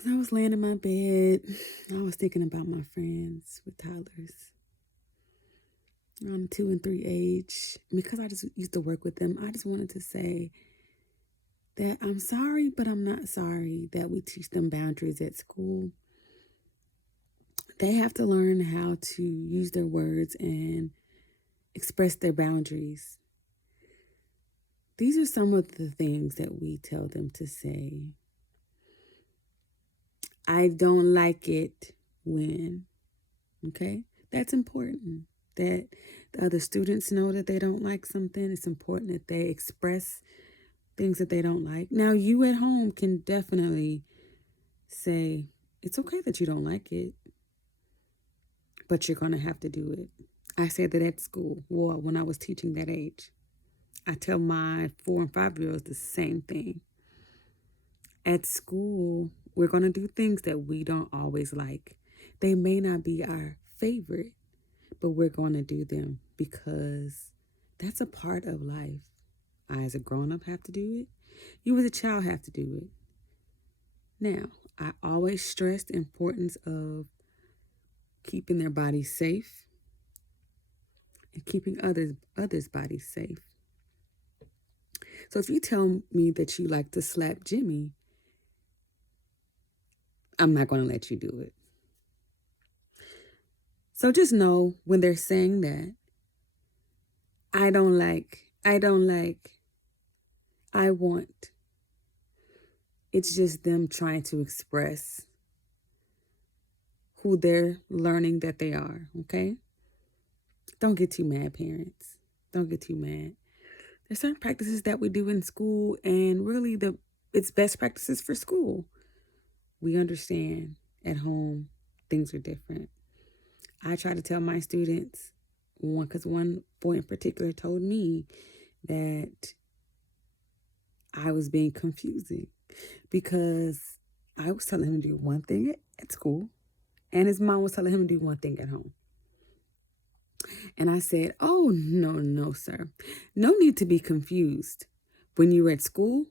As I was laying in my bed, I was thinking about my friends with toddlers around 2 and 3 age. Because I just used to work with them, I just wanted to say that I'm sorry, but I'm not sorry that we teach them boundaries at school. They have to learn how to use their words and express their boundaries. These are some of the things that we tell them to say. I don't like it when, okay? That's important. That the other students know that they don't like something. It's important that they express things that they don't like. Now, you at home can definitely say, it's okay that you don't like it, but you're going to have to do it. I said that at school, well, when I was teaching that age. I tell my 4 and 5 year olds the same thing. At school, we're going to do things that we don't always like. They may not be our favorite, but we're going to do them because that's a part of life. I, as a grown up, have to do it. You, as a child, have to do it. Now, I always stress the importance of keeping their bodies safe and keeping others' bodies safe. So if you tell me that you like to slap Jimmy, I'm not going to let you do it. So just know when they're saying that, I don't like, I want. It's just them trying to express who they're learning that they are, okay? Don't get too mad, parents. Don't get too mad. There's certain practices that we do in school, and really it's best practices for school. We understand at home things are different. I try to tell my students, because one boy in particular told me that I was being confusing because I was telling him to do one thing at school, and his mom was telling him to do one thing at home. And I said, oh, no, no, sir. No need to be confused. When you're at school,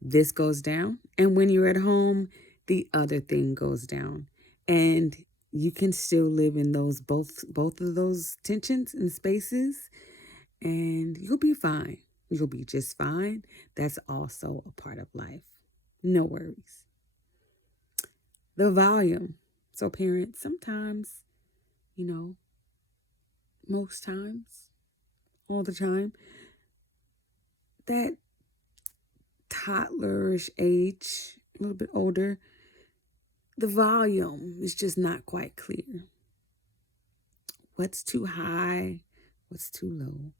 this goes down. And when you're at home, the other thing goes down. And you can still live in those both of those tensions and spaces, and you'll be fine. You'll be just fine. That's also a part of life. No worries. The volume. So parents, sometimes, you know, most times, all the time, that toddlerish age, a little bit older, the volume is just not quite clear. What's too high? What's too low?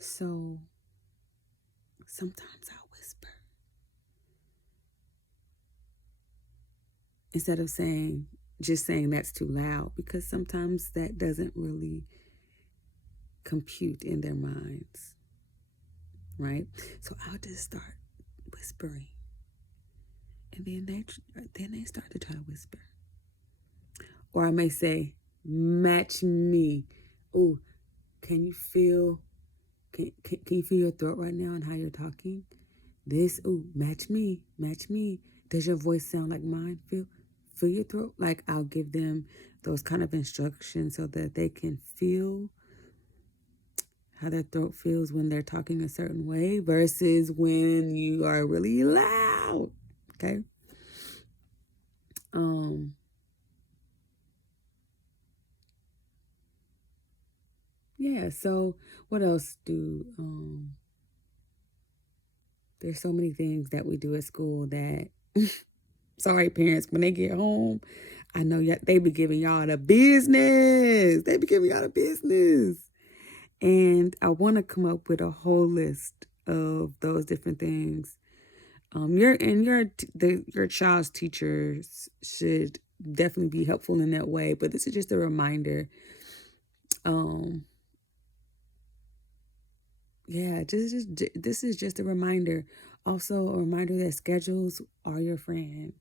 So sometimes I'll whisper instead of just saying that's too loud, because sometimes that doesn't really compute in their minds, right? So I'll just start whispering, and then they start to try to whisper. Or I may say, match me. Oh, can you feel can you feel your throat right now and how you're talking? This, match me, match me. Does your voice sound like mine? Feel your throat. Like, I'll give them those kind of instructions so that they can feel how their throat feels when they're talking a certain way versus when you are really loud. Okay. Yeah, so what else there's so many things that we do at school that sorry parents, when they get home, I know they be giving y'all the business. They be giving y'all the business. And I want to come up with a whole list of those different things. Your child's teachers should definitely be helpful in that way. But this is just a reminder. This is just a reminder. Also, a reminder that schedules are your friend.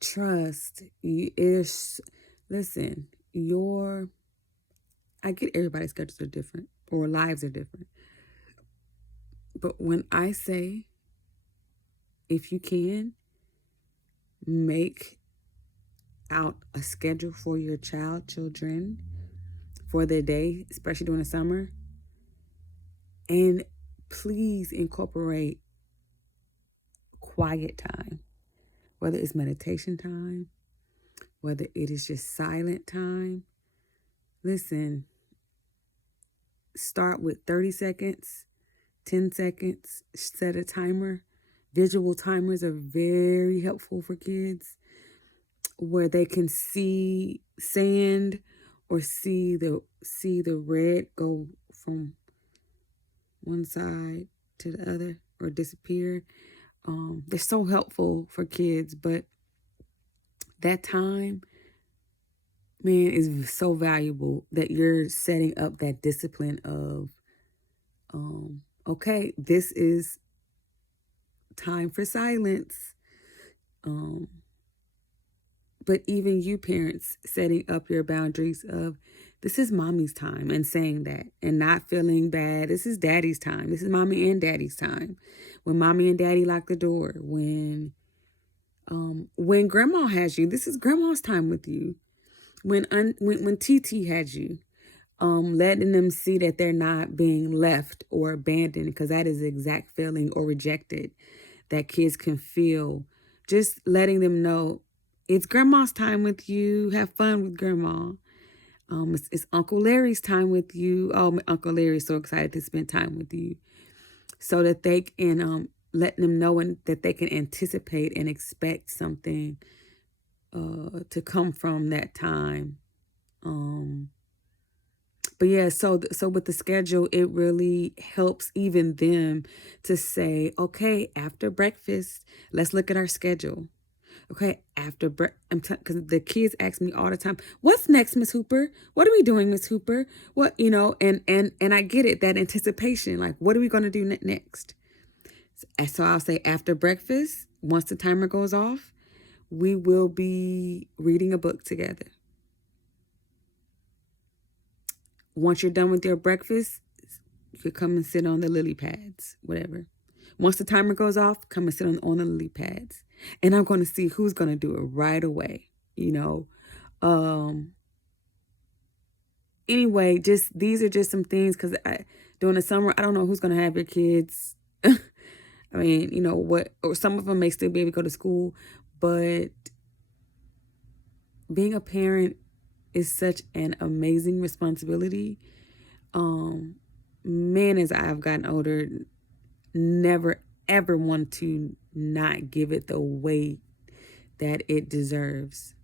Trust is. Listen, I get everybody's schedules are different or lives are different. But when I say if you can, make out a schedule for your children for their day, especially during the summer. And please incorporate quiet time, whether it's meditation time, whether it is just silent time. Listen, start with 30 seconds, 10 seconds, set a timer. Visual timers are very helpful for kids, where they can see sand or see the red go from one side to the other or disappear. They're so helpful for kids, but that time, man, is so valuable that you're setting up that discipline of, okay, this is time for silence. But even you parents setting up your boundaries of, this is mommy's time, and saying that and not feeling bad. This is daddy's time. This is mommy and daddy's time. When mommy and daddy lock the door, when grandma has you, this is grandma's time with you. When TT had you, letting them see that they're not being left or abandoned, because that is the exact feeling, or rejected, that kids can feel. Just letting them know it's grandma's time with you. Have fun with grandma. It's Uncle Larry's time with you. Oh, Uncle Larry's so excited to spend time with you, so that they can let them know and that they can anticipate and expect something to come from that time. But yeah, so with the schedule, it really helps even them to say, okay, after breakfast, let's look at our schedule. Okay, after because the kids ask me all the time, "What's next, Miss Hooper? What are we doing, Miss Hooper? What, and I get it, that anticipation, like, what are we going to do next?" So I'll say, after breakfast, once the timer goes off, we will be reading a book together. Once you're done with your breakfast, you could come and sit on the lily pads, whatever. Once the timer goes off, come and sit on the lily pads. And I'm going to see who's going to do it right away, Anyway, just these are just some things, because during the summer, I don't know who's going to have your kids. I mean, or some of them may still be able to go to school, but being a parent is such an amazing responsibility. Man, as I have gotten older, never ever want to not give it the weight that it deserves.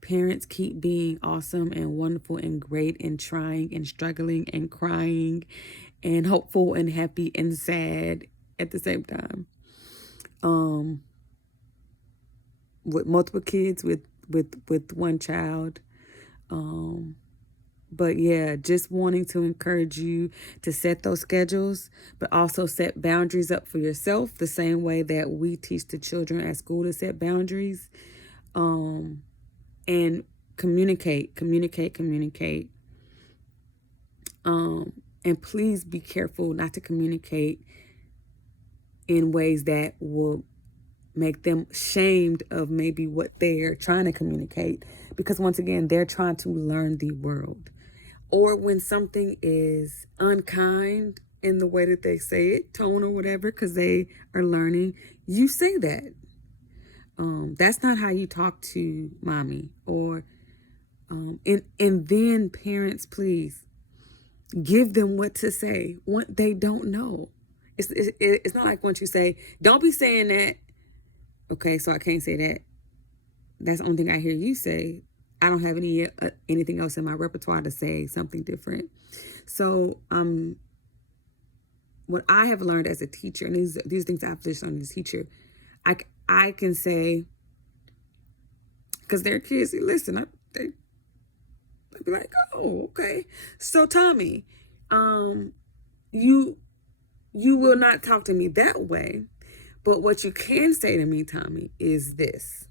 Parents keep being awesome and wonderful and great and trying and struggling and crying and hopeful and happy and sad at the same time. With multiple kids, with one child. But yeah, just wanting to encourage you to set those schedules, but also set boundaries up for yourself, the same way that we teach the children at school to set boundaries. And communicate. And please be careful not to communicate in ways that will make them shamed of maybe what they're trying to communicate, because once again, they're trying to learn the world. Or when something is unkind in the way that they say it, tone or whatever, because they are learning, you say that. That's not how you talk to mommy. Or and then parents, please give them what to say. What they don't know. It's not like once you say, don't be saying that. Okay, so I can't say that. That's the only thing I hear you say. I don't have anything else in my repertoire to say something different. So what I have learned as a teacher, and these things I've just learned as a teacher, I can say, because they're kids, they listen, they'd be like, oh, okay. So Tommy, you will not talk to me that way, but what you can say to me, Tommy, is this.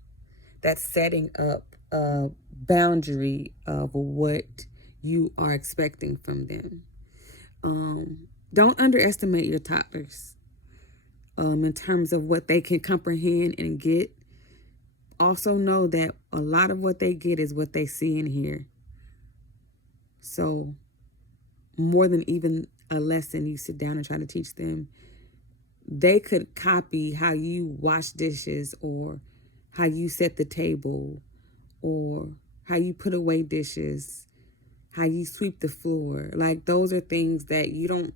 That's setting up a boundary of what you are expecting from them. Don't underestimate your toddlers. in terms of what they can comprehend and get. Also know that a lot of what they get is what they see and hear. So more than even a lesson you sit down and try to teach them, they could copy how you wash dishes, or how you set the table, or how you put away dishes, how you sweep the floor. Like, those are things that you don't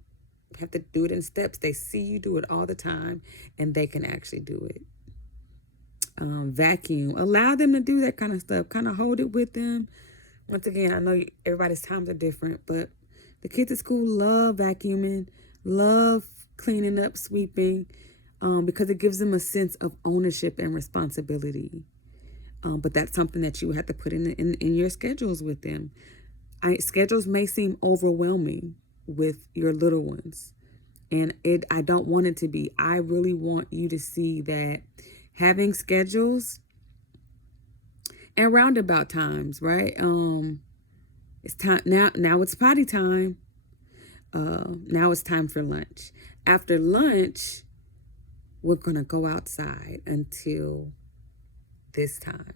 have to do it in steps. They see you do it all the time, and they can actually do it. Vacuum. Allow them to do that kind of stuff. Kind of hold it with them. Once again, I know everybody's times are different, but the kids at school love vacuuming, love cleaning up, sweeping, because it gives them a sense of ownership and responsibility. But that's something that you have to put in your schedules with them. Schedules may seem overwhelming with your little ones, and I don't want it to be. I really want you to see that having schedules and roundabout times, right? It's time now. Now it's potty time. Now it's time for lunch. After lunch, we're gonna go outside until this time.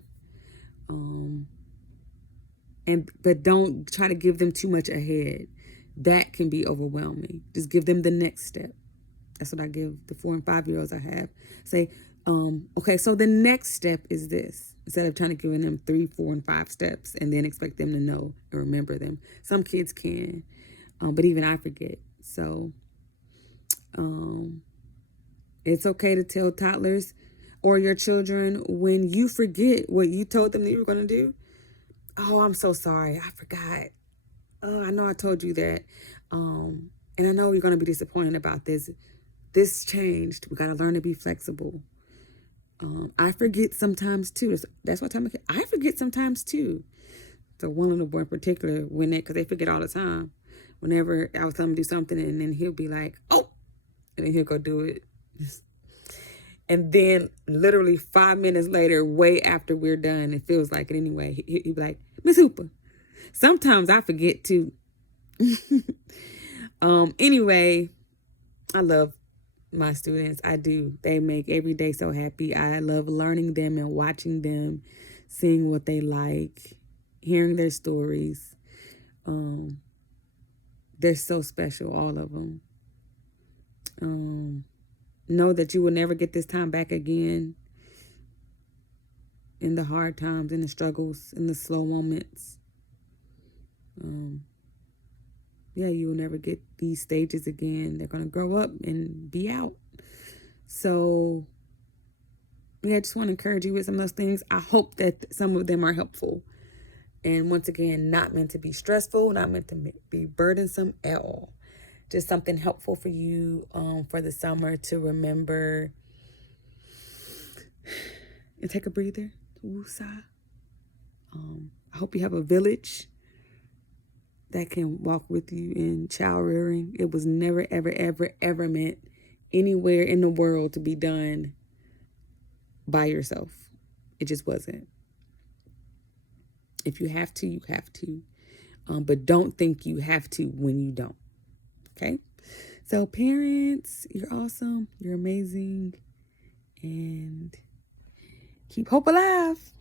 But don't try to give them too much ahead. That can be overwhelming. Just give them the next step. That's what I give the 4 and 5-year-olds I have. Say, okay, so the next step is this. Instead of trying to give them 3, 4, and 5 steps and then expect them to know and remember them. Some kids can, but even I forget. So it's okay to tell toddlers or your children when you forget what you told them that you were going to do. Oh, I'm so sorry. I forgot. Oh, I know I told you that. And I know you're going to be disappointed about this. This changed. We got to learn to be flexible. I forget sometimes too. That's what time I forget sometimes too. So one little boy in particular, because they forget all the time. Whenever I was telling him to do something, and then he'll be like, "Oh," and then he'll go do it. And then literally 5 minutes later, way after we're done, it feels like it anyway, he'll be like, "Miss Hooper." Sometimes I forget too. Anyway, I love my students. I do. They make every day so happy. I love learning them and watching them, seeing what they like, hearing their stories. They're so special, all of them. Know that you will never get this time back again. In the hard times, in the struggles, in the slow moments. Yeah, you will never get these stages again. They're going to grow up and be out. So, yeah, I just want to encourage you with some of those things. I hope that some of them are helpful. And once again, not meant to be stressful, not meant to be burdensome at all. Just something helpful for you for the summer to remember. And take a breather. Woosah. I hope you have a village that can walk with you in child rearing. It was never, ever, ever, ever meant anywhere in the world to be done by yourself. It just wasn't. If you have to, you have to. But don't think you have to when you don't. Okay? So parents, you're awesome. You're amazing. And keep hope alive.